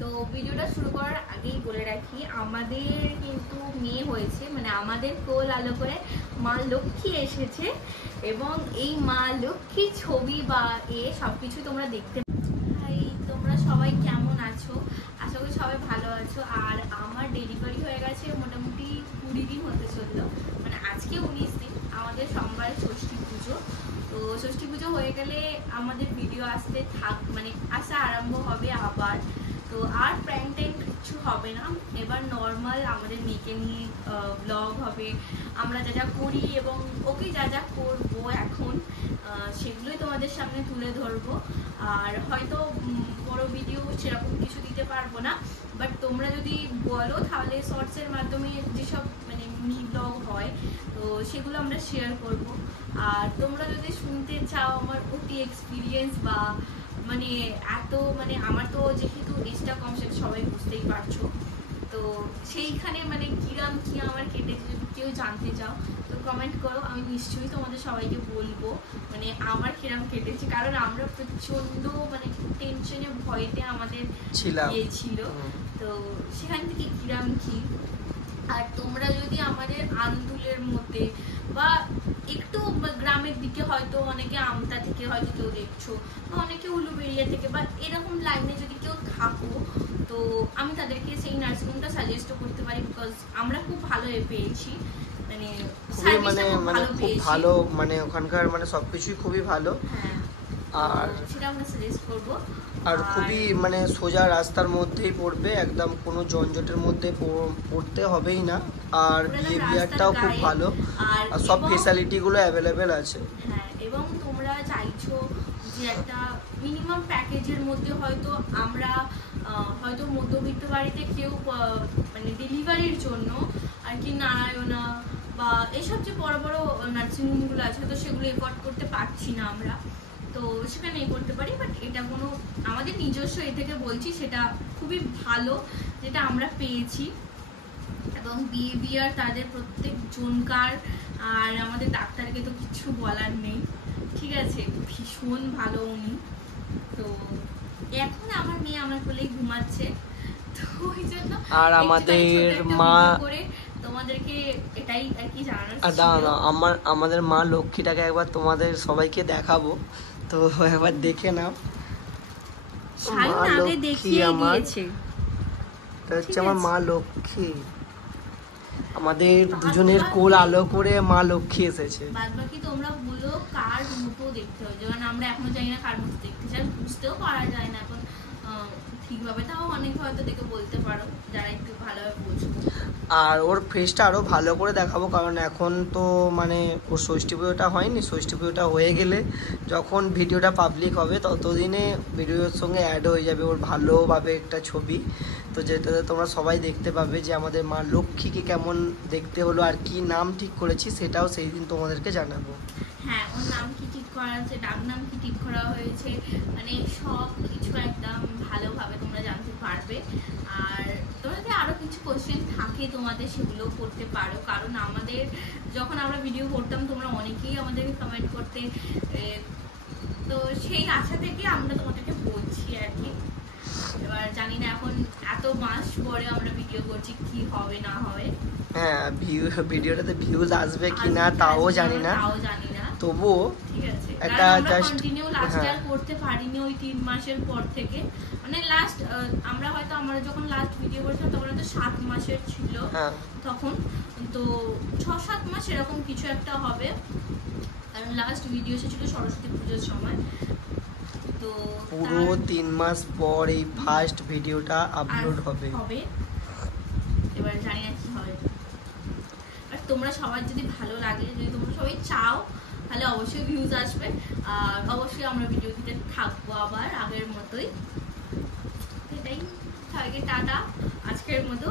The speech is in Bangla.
তো ভিডিওটা শুরু করার আগেই বলে রাখি, আমাদের কিন্তু মেয়ে হয়েছে, মানে আমাদের কোল আলো করে মা লক্ষ্মী এসেছে এবং এই মা লক্ষ্মীর ছবি বা সবকিছু তোমরা দেখতে। হাই, তোমরা সবাই কেমন আছো? আশা করি সবাই ভালো আছো। আর আমার ডেলিভারি হয়ে গেছে মোটামুটি 20 দিন হতে চললো, মানে আজকে 19 দিন। আমাদের সোমবার ষষ্ঠী পুজো, তো ষষ্ঠী পুজো হয়ে গেলে আমাদের ভিডিও আসতে মানে আসা আরম্ভ হবে আবার। তো আর প্র্যাঙ্ক ট্যাঙ্ক কিছু হবে না, এবার নর্মাল আমাদের মেয়েকে নিয়ে ব্লগ হবে, আমরা যা যা করি এবং ওকে যা যা করবো এখন সেগুলোই তোমাদের সামনে তুলে ধরবো। আর হয়তো বড় ভিডিও সেরকম কিছু দিতে পারবো না, বাট তোমরা যদি বলো তাহলে শর্টসের মাধ্যমে যেসব মানে মিনি ব্লগ হয় তো সেগুলো আমরা শেয়ার করব। আর তোমরা যদি শুনতে চাও আমার ওটি এক্সপিরিয়েন্স বা মানে এত মানে আমার তো যেহেতু এজটা কম সেটা সবাই বুঝতেই পারছো, তো সেইখানে মানে কিরাম কি আমার কেটেছে যদি কেউ জানতে চাও তো কমেন্ট করো, আমি নিশ্চয়ই তোমাদের সবাইকে বলবো মানে আমার কিরাম কেটেছে। কারণ আমরা প্রচন্ড মানে টেনশনে ভয়েতে আমাদের ইয়ে ছিল, তো সেখান থেকে কিরাম কি। আর তোমরা যদি আমাদের আন্দুলের মধ্যে বা একটু গ্রামের দিকে হয়তো অনেকে আমতা থেকে হয়তো কেউ দেখছো বা অনেকে উলুবেড়িয়া থেকে বা এরকম লাইনে যদি কেউ থাকো তো আমি তাদেরকে সেই নার্সিংহোমটা সাজেস্ট করতে পারি, বিকজ আমরা খুব ভালো পেয়েছি, মানে খুব ভালো, মানে ওখানকার মানে সবকিছুই খুবই ভালো। হ্যাঁ, আর সেটা আমরা সাজেস্ট করবো। আর খুবই মানে সোজা রাস্তার মধ্যেই পড়বে, একদম কোনো জঞ্জটের মধ্যে পড়তে হবেই না। আর বিহেভিয়ারটাও খুব ভালো আর সব ফেসিলিটিগুলো অ্যাভেলেবেল আছে। হ্যাঁ, এবং তোমরা চাইছো যে একটা মিনিমাম প্যাকেজের মধ্যে হয়তো আমরা হয়তো মধ্যবিত্ত বাড়িতে কেউ মানে ডেলিভারির জন্য আর কি নারায়ণা বা এসব যে বড় বড় নার্সিংহোমগুলো আছে তো সেগুলো এফোর্ড করতে পারছি না আমরা, তো সেখানে করতে পারি। বাট এটা কোনো আমাদের নিজস্ব এ থেকে বলছি, সেটা খুবই ভালো যেটা আমরা পেয়েছি। এবং বিহেভিয়ার তাদের প্রত্যেক জনকার, আর আমাদের ডাক্তারকে তো কিছু বলার নেই, ঠিক আছে, ভীষণ ভালো উনি। তো এখন আমার মেয়ে আমার কোলেই ঘুমাচ্ছে, তো ওই জন্য আর আমাদের মা করে তোমাদেরকে এটাই আর কি জানানো। আমাদের মা লক্ষ্মীটাকে একবার তোমাদের সবাইকে দেখাবো, তো একবার দেখে নাও। মা লক্ষ্মী আমার, এটা হচ্ছে আমার মা লক্ষ্মী, আমাদের দুজনের কোল আলো করে মা লক্ষ্মী এসেছে। বাদ বাকি তোমরা বলো কার মতো দেখতে হয়, যেমন আমরা এখনো জানি না কার মতো দেখতে চাই, বুঝতেও পারা যায় না এখন ঠিকভাবে, তাও অনেকে হয়তো দেখে বলতে পারো যারা একটু ভালোভাবে বুঝবো। আর ওর ফেসটা আরও ভালো করে দেখাবো, কারণ এখন তো মানে ওর ষষ্ঠী পুজোটা হয়নি, ষষ্ঠী পুজোটা হয়ে গেলে যখন ভিডিওটা পাবলিক হবে ততদিনে ভিডিওর সঙ্গে অ্যাড হয়ে যাবে ওর ভালোভাবে একটা ছবি, তো যেটাতে তোমরা সবাই দেখতে পাবে যে আমাদের মা লক্ষ্মীকে কেমন দেখতে হলো আর কি নাম ঠিক করেছি সেটাও সেই দিন তোমাদেরকে জানাবো। হ্যাঁ, ওর নাম কি ঠিক করা আছে, ডাক নাম কি ঠিক করা হয়েছে, মানে সব কিছু একদম ভালোভাবে তোমরা জানতে পারবে। আর তোমাদের আরো কিছু কোশ্চেন থাকে তোমাদের সেগুলো করতে পারো, কারণ আমাদের যখন আমরা ভিডিও করতাম তোমরা অনেকেই আমাদেরকে কমেন্ট করতে, তো সেই আশা থেকে আমরা তোমাদেরকে বলছি আর কি। এবার জানি না এখন এত মাস পরে আমরা ভিডিও করছি কি হবে না হবে। হ্যাঁ, ভিডিওটাতে ভিউজ আসবে কিনা তাও জানি না, তবুও ঠিক আছে, একটা জাস্ট কন্টিনিউ লাস্ট ইয়ার করতে পারিনি ওই 3 মাসের পর থেকে, মানে লাস্ট আমরা হয়তো আমরা যখন লাস্ট ভিডিও করেছিলাম তখন তো 7 মাসের ছিল তখন, তো 6-7 মাস এরকম কিছু একটা হবে, কারণ লাস্ট ভিডিও এসেছিল সরস্বতী পুজোর সময়। তো পুরো 3 মাস পর এই ফার্স্ট ভিডিওটা আপলোড হবে। এবার জানি না কি হবে, আর তোমরা সবার যদি ভালো লাগে, যদি তোমরা সবাই চাও তাহলে অবশ্যই ভিউজ আসবে, আর অবশ্যই আমরা ভিডিও দিতে থাকবো আবার আগের মতোই। এটাই, সবাইকে টাটা আজকের মতো।